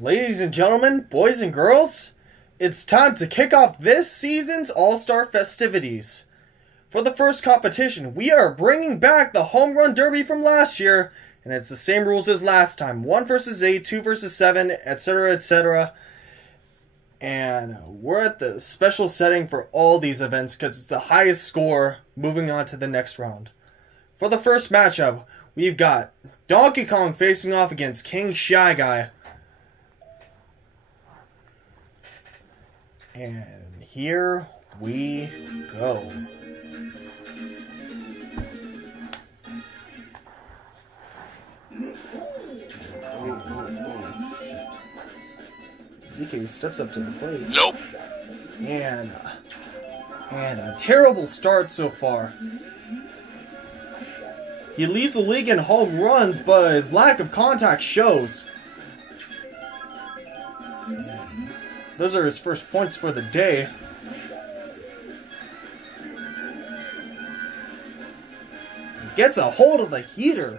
Ladies and gentlemen, boys and girls, it's time to kick off this season's All-Star festivities. For the first competition, we are bringing back the Home Run Derby from last year, and it's the same rules as last time. 1 versus 8, 2 versus 7, etc., etc. And we're at the special setting for all these events because it's the highest score moving on to the next round. For the first matchup, we've got Donkey Kong facing off against King Shy Guy. And here we go. DK steps up to the plate. Nope. And a terrible start so far. He leads the league in home runs, but his lack of contact shows. Those are his first points for the day. He gets a hold of the heater.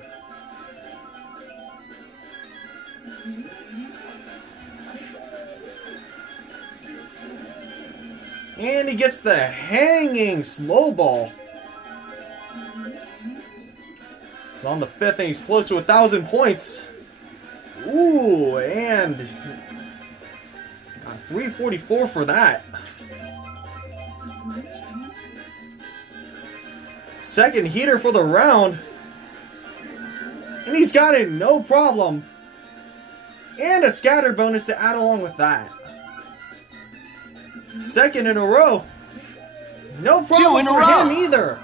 And he gets the hanging slow ball. He's on the 5th and he's close to 1,000 points. Ooh, and got 344 for that. Second heater for the round. And he's got it no problem. And a scatter bonus to add along with that. Second in a row. No problem for him either.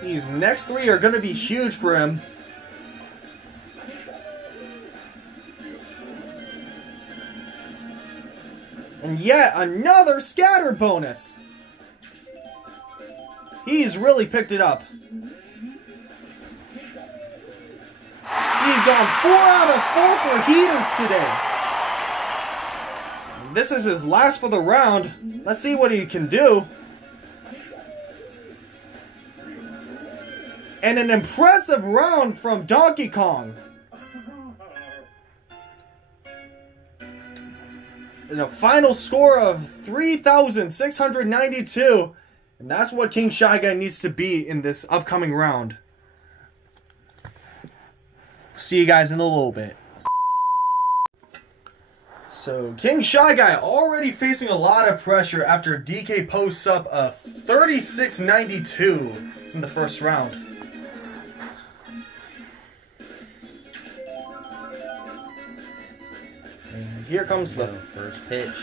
These next 3 are going to be huge for him. And yet another scatter bonus. He's really picked it up. He's gone 4 out of 4 for heaters today. This is his last for the round. Let's see what he can do. And an impressive round from Donkey Kong. And a final score of 3,692. And that's what King Shy Guy needs to be in this upcoming round. See you guys in a little bit. So, King Shy Guy already facing a lot of pressure after DK posts up a 3692 in the first round. And here comes the first pitch.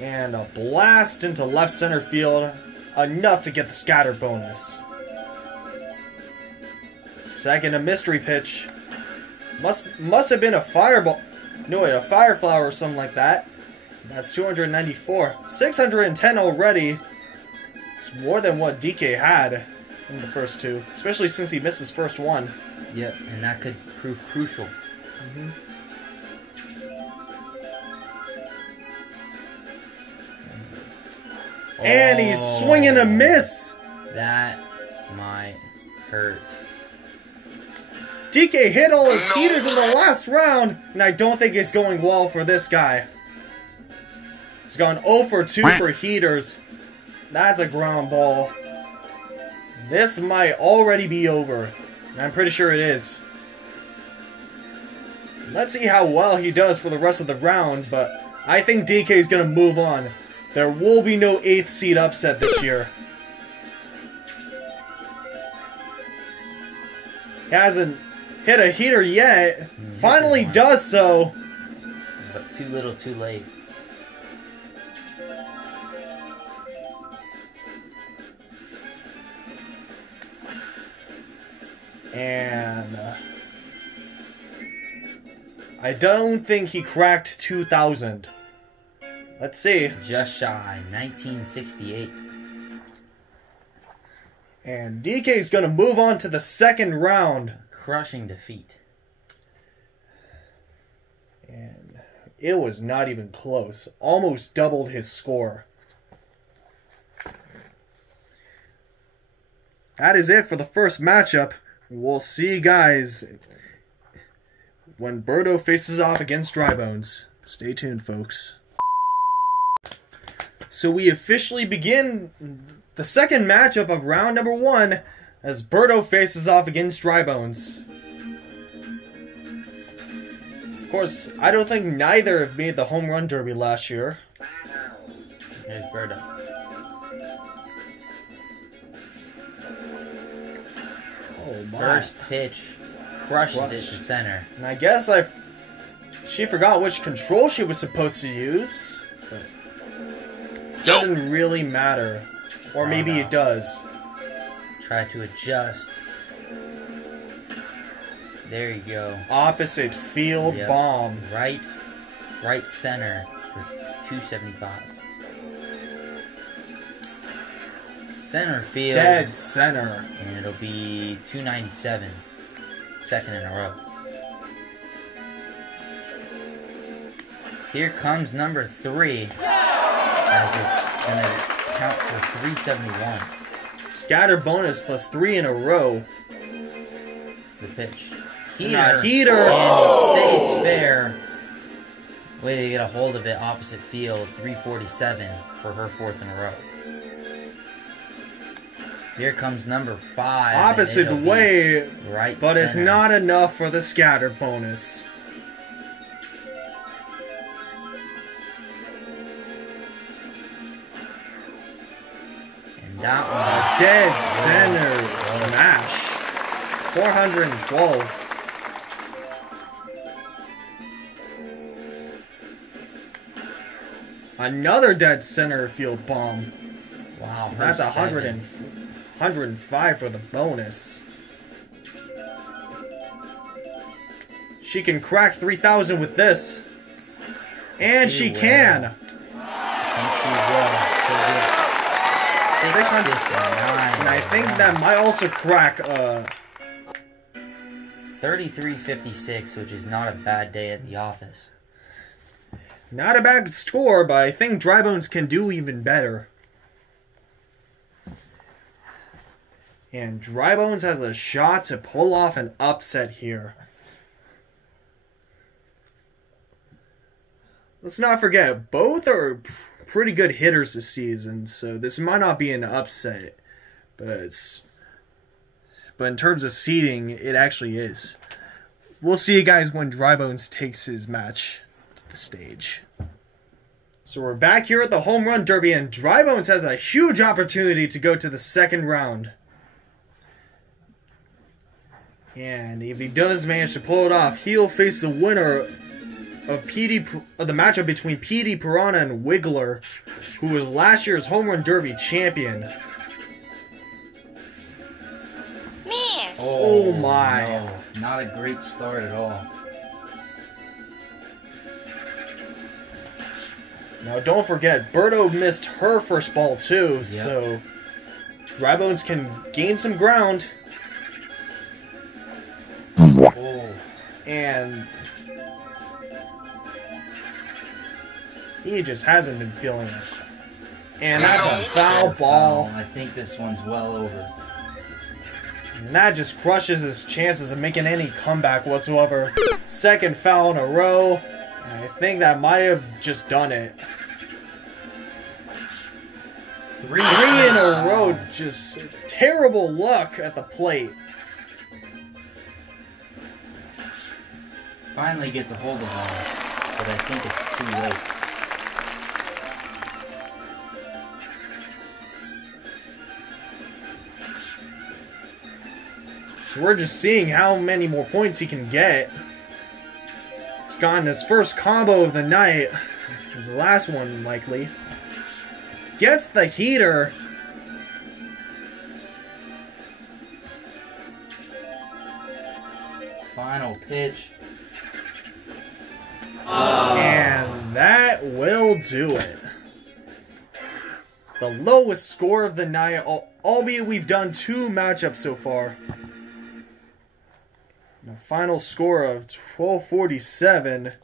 And a blast into left center field. Enough to get the scatter bonus. Second, a mystery pitch. Must have been a fireball. No, wait, a fire flower or something like that. That's 294. 610 already. It's more than what DK had in the first 2. Especially since he missed his first one. Yep, and that could prove crucial. And he's swinging a miss. That might hurt. DK hit all his heaters in the last round, and I don't think it's going well for this guy. He's gone 0 for 2 for heaters. That's a ground ball. This might already be over. I'm pretty sure it is. Let's see how well he does for the rest of the round, but I think DK is going to move on. There will be no 8th seed upset this year. He hasn't hit a heater yet. Finally does so. But too little, too late. And I don't think he cracked 2,000. Let's see. Just shy, 1968. And DK is going to move on to the second round. Crushing defeat. And it was not even close. Almost doubled his score. That is it for the first matchup. we'll see you guys when Berto faces off against Drybones. Stay tuned, folks. So we officially begin the second matchup of round number 1 as Berto faces off against Drybones. Of course, I don't think neither have made the home run derby last year. Here's Berto. Oh my. First pitch crushes it to center. And I guess she forgot which control she was supposed to use. But doesn't really matter. Or maybe it does. Try to adjust. There you go. Opposite field bomb. Right center for 275. Center field. Dead center. And it'll be 297. Second in a row. Here comes number 3. As it's going to count for 371. Scatter bonus plus 3 in a row. The pitch. Heater. And it stays fair. Way to get a hold of it. Opposite field. 347 for her 4th in a row. Here comes number 5. Opposite way. Right but center. it's not enough for the scatter bonus. And that one. Dead center smash. 412. Another dead center field bomb. Wow. That's 105 for the bonus. She can crack 3,000 with this. And she can. And she will. She'll get 659. And I think that might also crack 3356, which is not a bad day at the office. not a bad score, but I think Drybones can do even better. And Drybones has a shot to pull off an upset here. Let's not forget, both are pretty good hitters this season, so this might not be an upset, but in terms of seeding, it actually is. We'll see you guys when Drybones takes his match to the stage. So we're back here at the Home Run Derby, and Drybones has a huge opportunity to go to the second round. And if he does manage to pull it off, he'll face the winner of the matchup between Petey Piranha and Wiggler, who was last year's Home Run Derby champion. Miss! Oh my. No, not a great start at all. Now don't forget, Berto missed her first ball too, so Drybones can gain some ground. Oh. And he just hasn't been feeling it. And that's a foul ball. I think this one's well over. And that just crushes his chances of making any comeback whatsoever. Second foul in a row. And I think that might have just done it. Three in a row. Just terrible luck at the plate. Finally gets a hold of one, but I think it's too late. So we're just seeing how many more points he can get. He's gotten his first combo of the night. His last one, likely. Gets the heater. Final pitch. And that will do it. The lowest score of the night, albeit we've done 2 matchups so far. The final score of 1247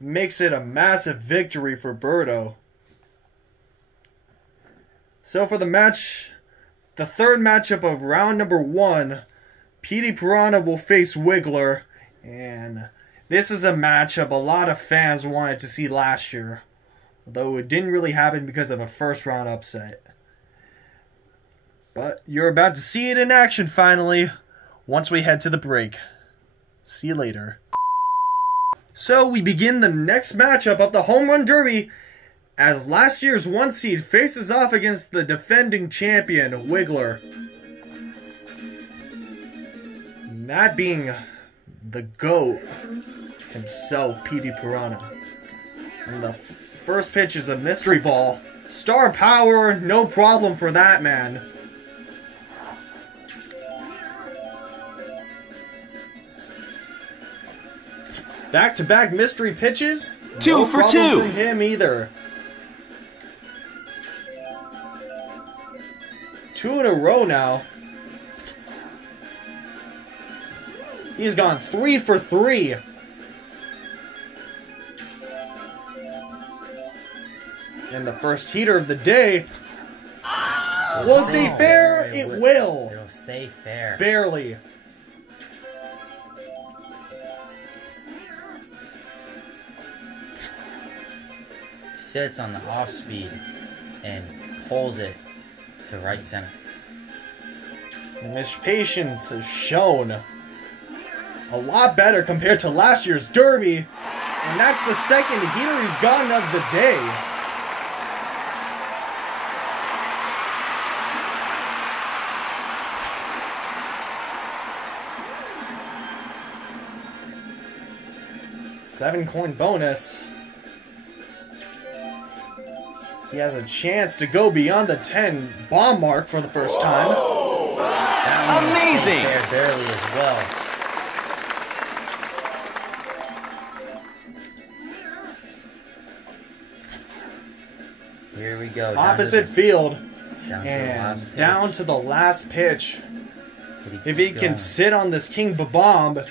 makes it a massive victory for Berto. So for the third matchup of round number 1, Petey Piranha will face Wiggler, and this is a matchup a lot of fans wanted to see last year, although it didn't really happen because of a first round upset. But you're about to see it in action finally, once we head to the break. See you later. So we begin the next matchup of the Home Run Derby, as last year's 1 seed faces off against the defending champion, Wiggler. That being the GOAT himself, Petey Piranha. And the first pitch is a mystery ball. Star power, no problem for that man. Back-to-back mystery pitches. Two for problem two from him either. 2 in a row now. He's gone 3 for 3. And the first heater of the day. Will it stay fair? It will. It'll stay fair. Barely. Sits on the off speed and pulls it to right center. And his patience is shown a lot better compared to last year's Derby. And that's the second heater he's gotten of the day. $7-coin bonus. He has a chance to go beyond the 10 bomb mark for the first time. Amazing! Fair barely as well. Here we go. Opposite field. Down And down to the last pitch. If he can going. sit on this King Babomb,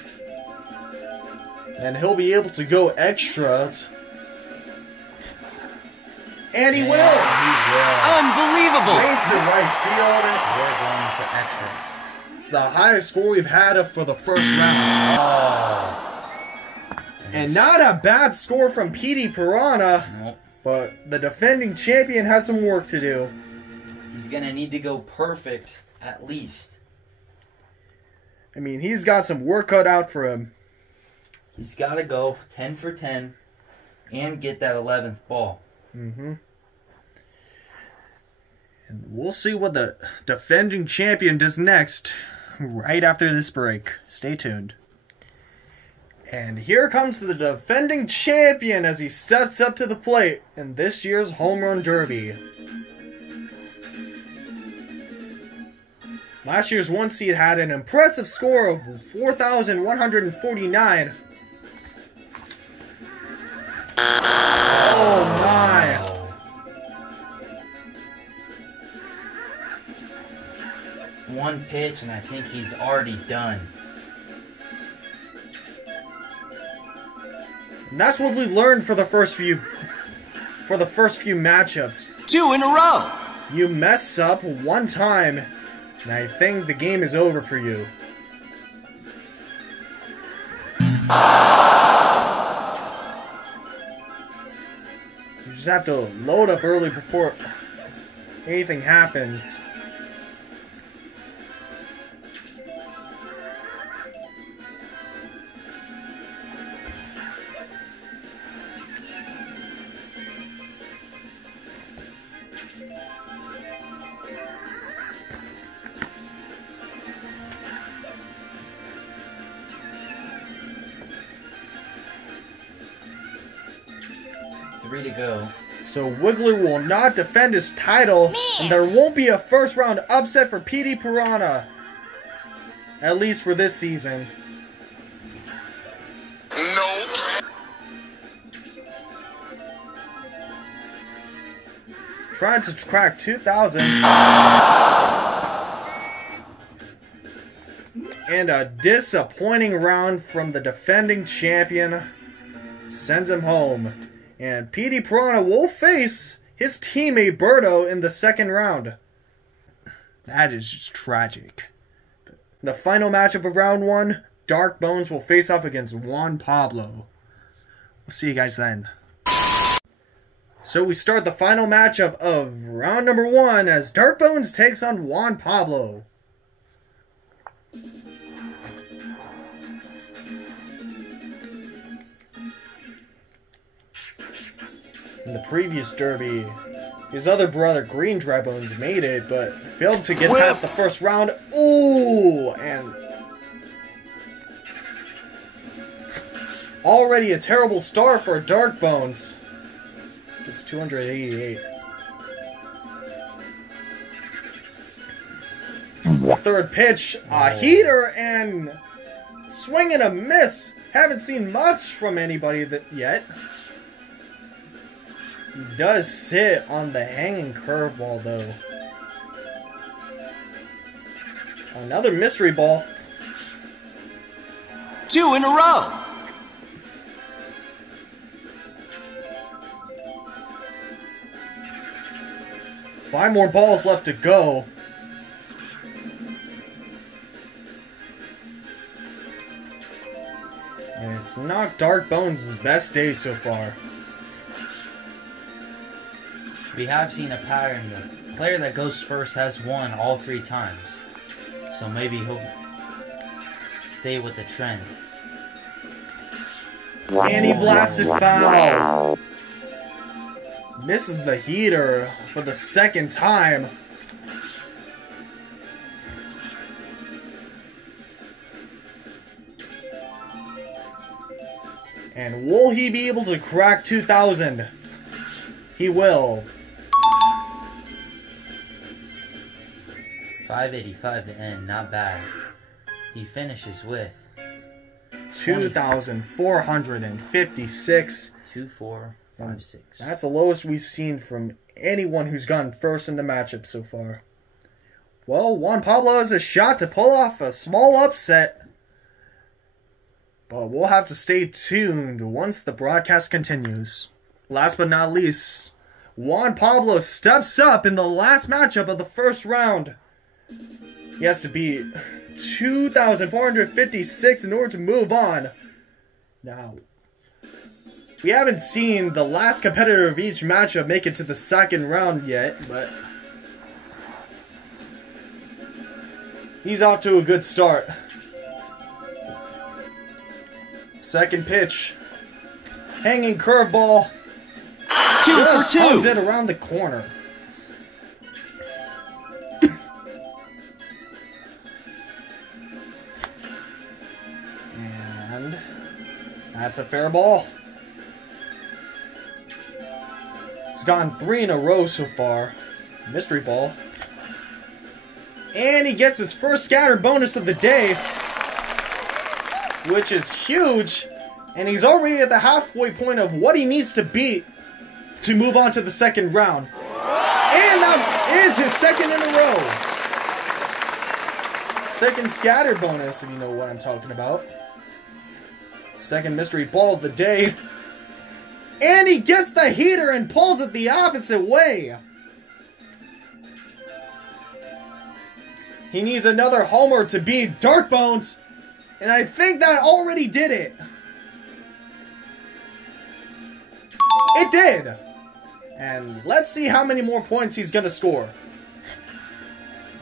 then he'll be able to go extras. And he will! He will. Unbelievable! Way to right field. We're going to extras. It's the highest score we've had for the first round. Oh. And not a bad score from Petey Piranha, Nope. but the defending champion has some work to do. He's going to need to go perfect, at least. I mean, he's got some work cut out for him. He's got to go 10 for 10 and get that 11th ball. Mm-hmm. And we'll see what the defending champion does next, right after this break. Stay tuned. And here comes the defending champion as he steps up to the plate in this year's Home Run Derby. Last year's 1 seed had an impressive score of 4,149. Oh my! One pitch, and I think he's already done. And that's what we learned for the first few matchups. 2 in a row! You mess up one time, and I think the game is over for you. You just have to load up early before anything happens. Three to go. So Wiggler will not defend his title, and there won't be a first round upset for Petey Piranha. At least for this season. Nope. Trying to crack 2,000. And a disappointing round from the defending champion sends him home. And Petey Piranha will face his teammate Berto in the second round. That is just tragic. The final matchup of round 1, Dark Bones will face off against Juan Pablo. We'll see you guys then. So we start the final matchup of round number 1 as Dark Bones takes on Juan Pablo. In the previous derby, his other brother, Green Dry Bones, made it, but failed to get past the first round. Ooh! And already a terrible start for Dark Bones. It's 288. Third pitch, a heater, and swing and a miss. Haven't seen much from anybody yet. He does sit on the hanging curveball, though. Another mystery ball. 2 in a row. Five more balls left to go. And it's not Dark Bones' best day so far. We have seen a pattern. The player that goes first has won all 3 times. So maybe he'll stay with the trend. And he blasted foul. Misses the heater for the second time. And will he be able to crack 2,000? He will. 585 to end, not bad. He finishes with 2,456. 2456. That's the lowest we've seen from anyone who's gone first in the matchup so far. Well, Juan Pablo has a shot to pull off a small upset. But we'll have to stay tuned once the broadcast continues. Last but not least, Juan Pablo steps up in the last matchup of the first round. He has to beat 2,456 in order to move on. Now, we haven't seen the last competitor of each matchup make it to the second round yet, but he's off to a good start. Second pitch. Hanging curveball. 2 for Just hugs 2. it around the corner. And that's a fair ball. He's gotten 3 in a row so far. Mystery ball. And he gets his first scattered bonus of the day, which is huge. And he's already at the halfway point of what he needs to beat to move on to the second round. And that is his second in a row. Second scattered bonus, if you know what I'm talking about. Second mystery ball of the day. And he gets the heater and pulls it the opposite way. He needs another homer to beat Dark Bones. And I think that already did it. It did. And let's see how many more points he's going to score.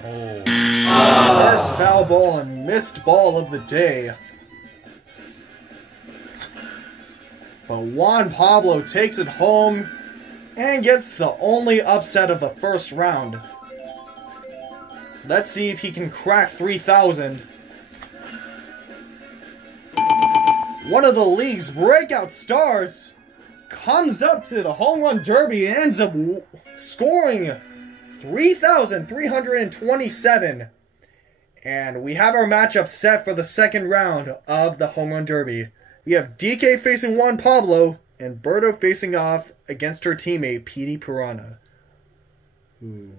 Oh. First foul ball and missed ball of the day. But Juan Pablo takes it home and gets the only upset of the first round. Let's see if he can crack 3,000. One of the league's breakout stars comes up to the home run derby and ends up scoring 3,327. And we have our matchup set for the second round of the home run derby. We have DK facing Juan Pablo and Berto facing off against her teammate, Petey Piranha, who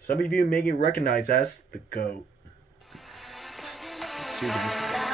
some of you may recognize as the GOAT. Let's see what he says.